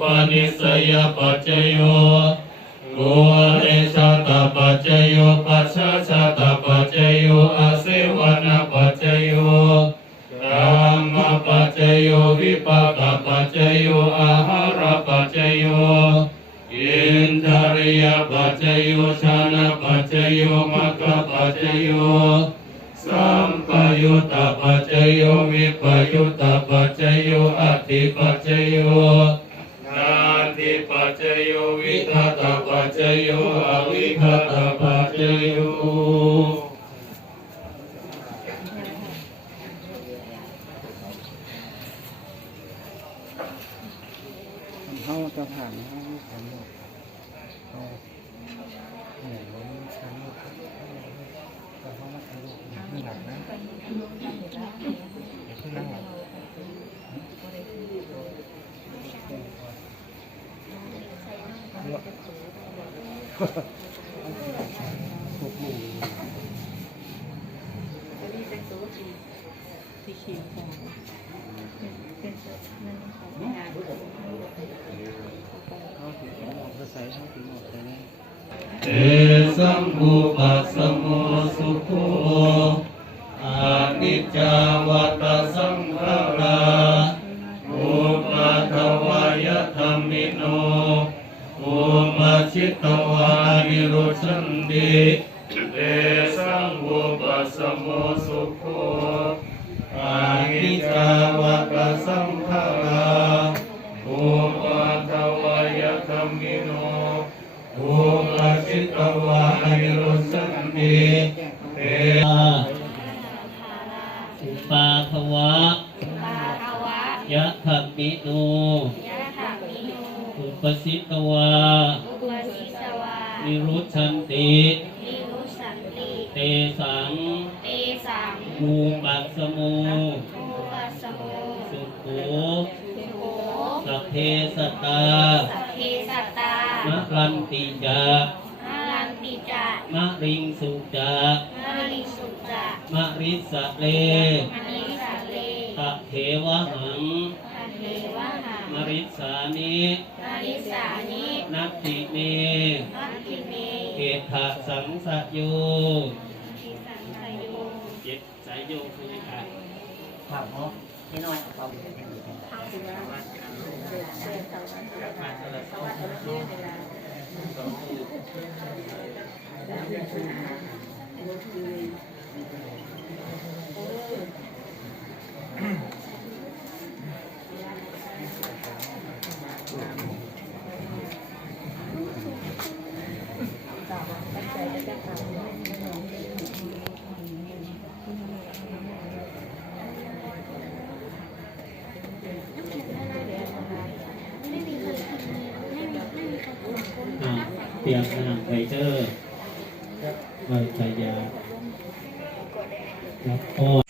ปนิสยปัจจโยโกเอชาตปัจจโยปัสสะชาตปัจจโยอาเสวนาปัจจโยกามปัจจโยวิปากปัจจโยอาหารปัจจโยอินทริยปัจจโยชานะปัจจโยมัคคปัจจโยสัมปยุตตปัจจโยวิปยุตตปัจจโยอธิปัจจโย ทิปัจจโยวิทัตปัจจโยอวิทัตปัจจโยเขาจะผ่านเขาไม่ผ่านหมดเขาเหนื่อยล้มทั้งหมดแต่เขามาทำลูกขึ้นหลังนะขึ้นนั่งหลัง พวกหมูสีเขียวของเป็นนั่นของงานเขาถึงหมดเขาใส่เขาถึงหมดเลยนะเตสัมภูปัสสโมสุโขอานิจจาวัต ชิตวานิโรชันติเตสัมภูปัสสโมสุโขอานิจจาวัตสังขาราอุปัทวายธรรมิโนภูมิสิตวานิรุสันติเตอุปาทวะปาภาวะยะถักมิโนยะถามิโนอุปสิตวาอุปสิสวา นิรุชันตินิรุสันติ เตสัง เตสังภูปัสสโมภูปัสสโมสุโขสุโขสัพเพสตตาสัพเพสัตตามะรันติจามาลันติจามะริงสุจามาริสุจามะริสะเลมณิสัลเลตะเทวะหัง ทันเทวะหังมริสานิมาริสานินัตติเมมัคคิเมเกถะสังสะโยทิสังขโยเจ็ดสายโยคือค่ะผักเนาะไม่น้อยเอาอ่า เตรียมผนังไฟเตอร์ไฟฉายาแล้วก็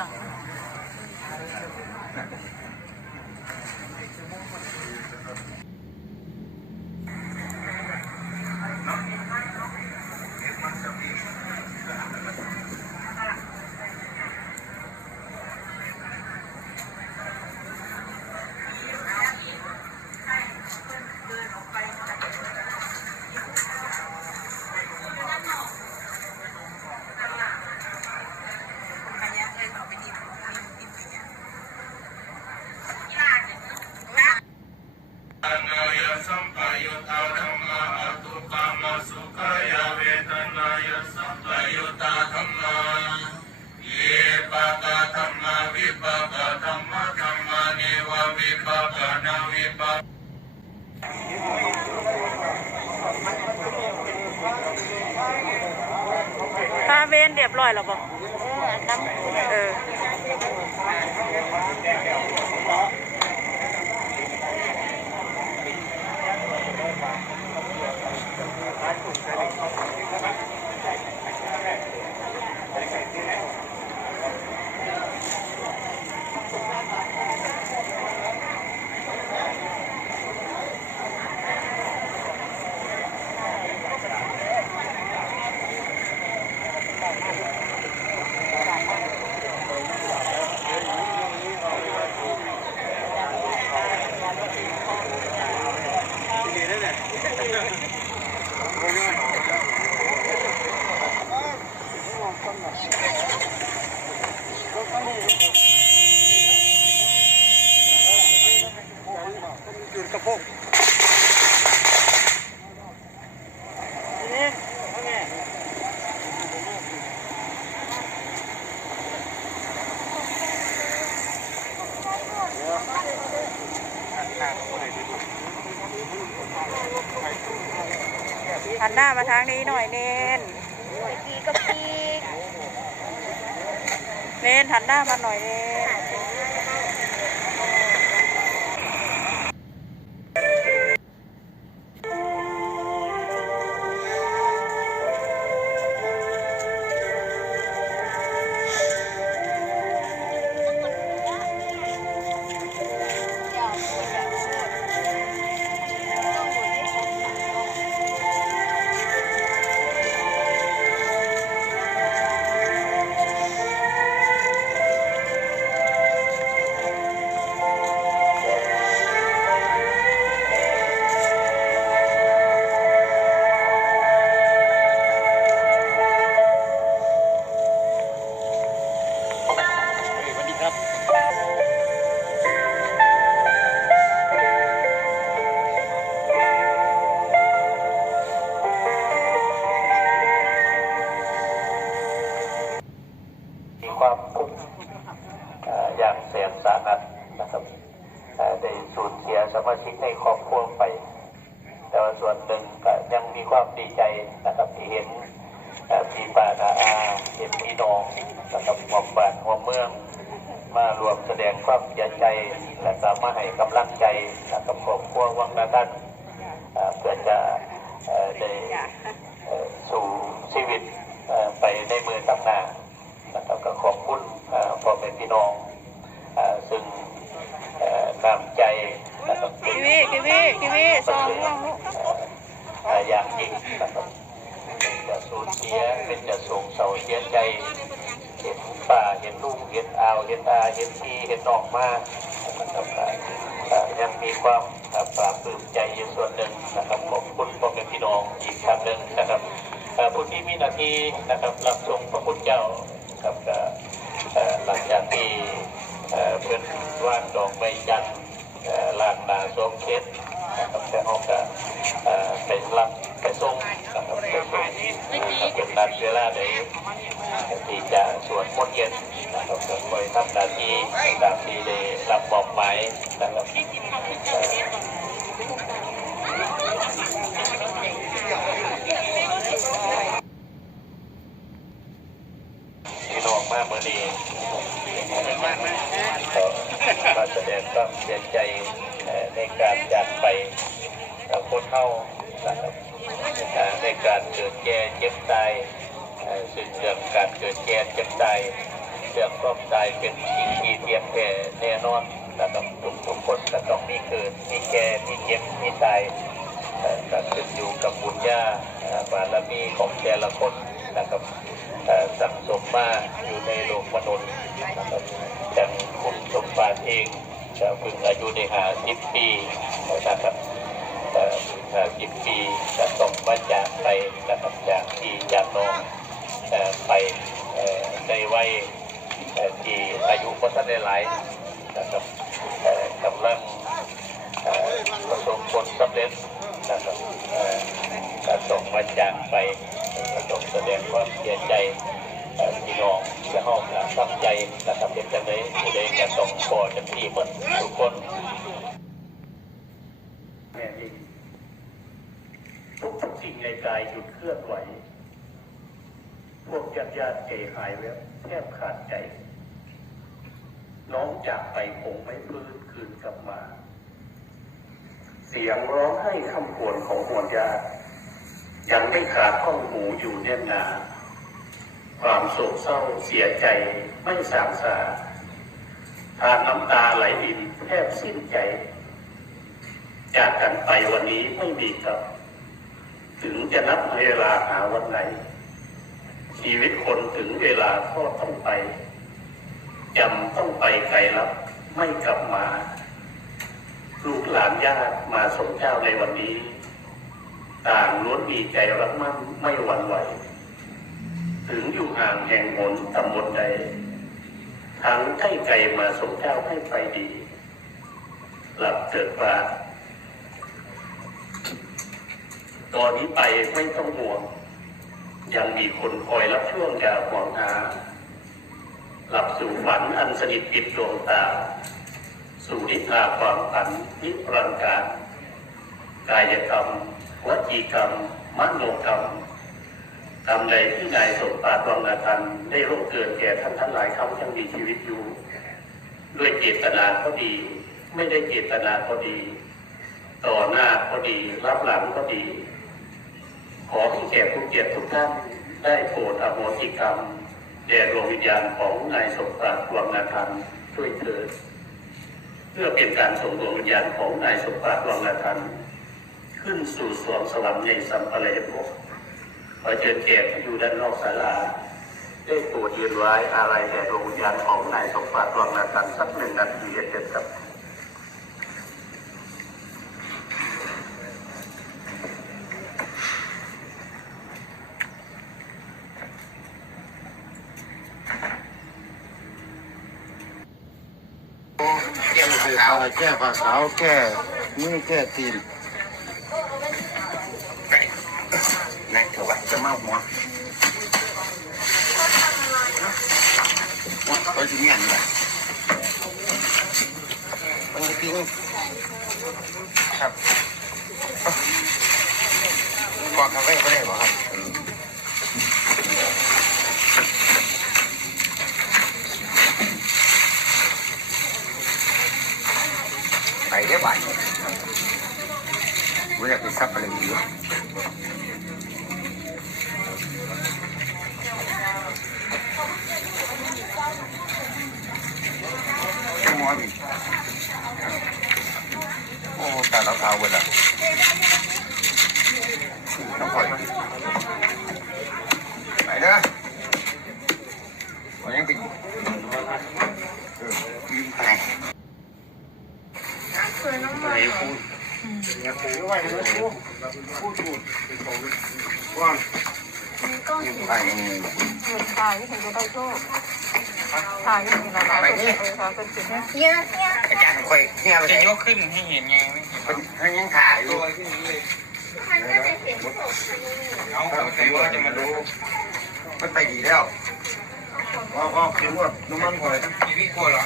เตาเวนเรียบร้อยแล้วบอกเออ จุดกระโปงทางคนไหนที่ดูหันหน้ามาทางนี้หน่อยเนนปีกับปีเนนหันหน้ามาหน่อยเนน นสาหัสนะครับได้สูญเสียสมาชิกในครอบครัวไป แต่ว่าส่วนหนึ่งก็ยังมีความดีใจนะครับที่เห็นพี่ปานาอาเห็นพี่น้องนะครับหอมบ้านหัวเมือง มารวมแสดงความเสียใจและก็มาให้กำลังใจนะครับครอบครัววังนาท่านเพื่อจะได้สู่ชีวิตไปในมือตั้งหน้านะครับก็ขอบคุณเอ่อพ่อแม่พี่น้อง กีวีกีวีซองล่วงลูกเอ่ออย่างยิ่งนะครับจะสูญเสียเป็นจะส่งเศร้าเสียใจ เห็นป่าเห็นลูกเห็นอาวเห็นอาเห็นพี่เห็นน้องมานะครับเอ่อยังมีความเอ่อปลาบปลื้มใจอยู่ส่วนหนึ่งนะครับขอบคุณพ่อแม่พี่น้องอีกครั้งหนึ่งนะครับเอ่อผู้ที่มีหน้าที่นะครับรับส่งพระคุณเจ้าครับก็เอ่อหลังจากที่เอ่อเพื่อนว่านดอกใบจันทร์เอ่อลานนาสวมเคสนะครับ แต่ห้องก็เอ่อไปรับไปส่งนะครับไปส่งเอ่อเป็นนัดเวลาใดที่จะสวดมนต์เย็นนะครับจะคอยทำหน้าที่ตามที่ได้รับมอบหมายนะครับพี่น้องมาเมื่อนี้ก็มาแสดงความเสียใจในการจาก ของคนเฮาในการเกิดแก่เจ็บตายซึ่งเรื่องการเกิดแก่เจ็บตายเรื่องความตายเป็นสิ่งที่เทียมแท้แน่นอนนะครับทุกทุกคนก็ต้องมีเกิดมีแก่มีเจ็บมีตายเอ่ก็ขึ้นอยู่กับบุญญาบารมีของแต่ละคนนะครับสังสมมาอยู่ในโลกมนุษย์นะครับแต่คุณสมบัติเองจะเพิ่งอายุในหาสิบปีนะครับ สิบปีจะต้องมาจากไปนะครับจากที่จากน้องไปในวัยที่อายุก็ทันได้หลายนะครับกำลังประสบผลสำเร็จนะครับเอ่อจะต้องมาจากไปก็ต้องแสดงความเสียใจพี่น้องและห้องนะทำใจนะครับเป็นจังไดผู้ใดจะต้องก่อจังที่หมดทุกคนแม่เอง ทุกสิ่งในกายหยุดเคลื่อนไหว พวกญาติญาติใจหายแวบแทบขาดใจ น้องจากไปคงไม่ฟื้นคืนกลับมา เสียงร้องไห้คำควรของหวนญาติยังไม่ขาดข้องหูอยู่แน่นหนาความโศกเศร้าเสียใจไม่สางสาทานน้ำตาไหลรินแทบสิ้นใจ จากกันไปวันนี้ไม่มีกับ ถึงจะนับเวลาหาวันไหน ชีวิตคนถึงเวลาก็ต้องไปจำต้องไปไกลลับไม่กลับมา ลูกหลานญาติมาส่งเจ้าในวันนี้ ต่างล้วนมีใจรักมั่นไม่หวั่นไหว ถึงอยู่ห่างแห่งหนตำบลใดทั้งใกล้ไกลมาส่งเจ้าให้ไปดี หลับเกิดปราด ตอนนี้ไปไม่ต้องห่วง ยังมีคนคอยรับช่วงยาหวงหา หลับสู่ฝันอันสนิทปิดดวงตา สู่นิทาความฝันนิรันดร์การกายกรรมวจีกรรมมโนกรรมกรรมใดที่นายสมปรารถนาทันได้ร่วงเกินแก่ท่านทั้งหลายเขายังมีชีวิตอยู่ ด้วยเจตนาก็ดี ไม่ได้เจตนาก็ดี ต่อหน้าก็ดี รับหลังก็ดี ขอให้แก่ผู้เกียรติทุกท่านได้โปรดอโหสิกรรมแด่ดวงวิญญาณของนายสมปรารถนาทันด้วยเถิดเพื่อเป็นการส่งดวงวิญญาณของนายสมปรารถนาทันขึ้นสู่สวงสวรรค์ในสัมปะเลโภขอเชิญแขกที่อยู่ด้านนอกศาลาได้โปรดยืนไว้อะไรแด่ดวงวิญญาณของนายสมปรารถนาทันสักหนึ่งนาทีเด็ดครับ แก้ผ้า แก้ผ้าขาวแก้มือแก้ตีนนั่งเถอะวะจะมาหัวหัวเขาจะเงี้ยนเลยมันจะปิ้งครับกอดคาเฟ่ก็ได้หรอครับ ไปได้บ่าย กูอยากไปซับอะไรอยู่ชั่วโมงอีกโอ้แต่เราเท้าเวลาน้ำข่อยไปเด้อวันยังติดเออยืมไป ไหนพูด ก็ ยืสิมไปเหมือตายที่เห็นจะได้โชคตายนี่นะเออค่ะเป็นสิ่งที่เยเนี่ยอาจารย์ข่อยเนี่ยจะยกขึ้นให้เห็นไงไม่เห็นมันยังถ่ายอยู่มันก็จะเห็นเอาแต่ว่าจะมาดูมันไปดีแล้วอ๋ออ๋อคือว่าน้ำมันข่อยมีพี่กลัวเหรอ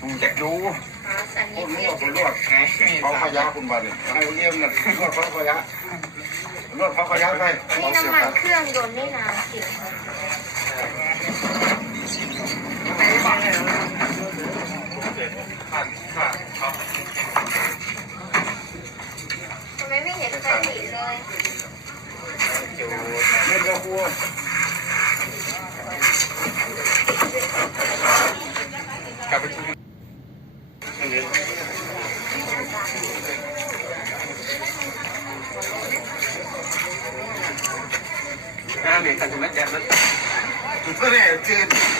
มึงจะดูสัญพวญากนี้ว่าเป็นรวดไหนเขาขยะคุณบ้านเนี่ยไอ้เยี่ยมน่ะรวดเขาขยะ รวดเขาขยะไปนี่น้ำมันเครื่องยนต์นี่นะสิทำไมไม่เห็นใครผิดเลยเล่นกระพัวกลับไป ทุกน้าเด็กกันจะ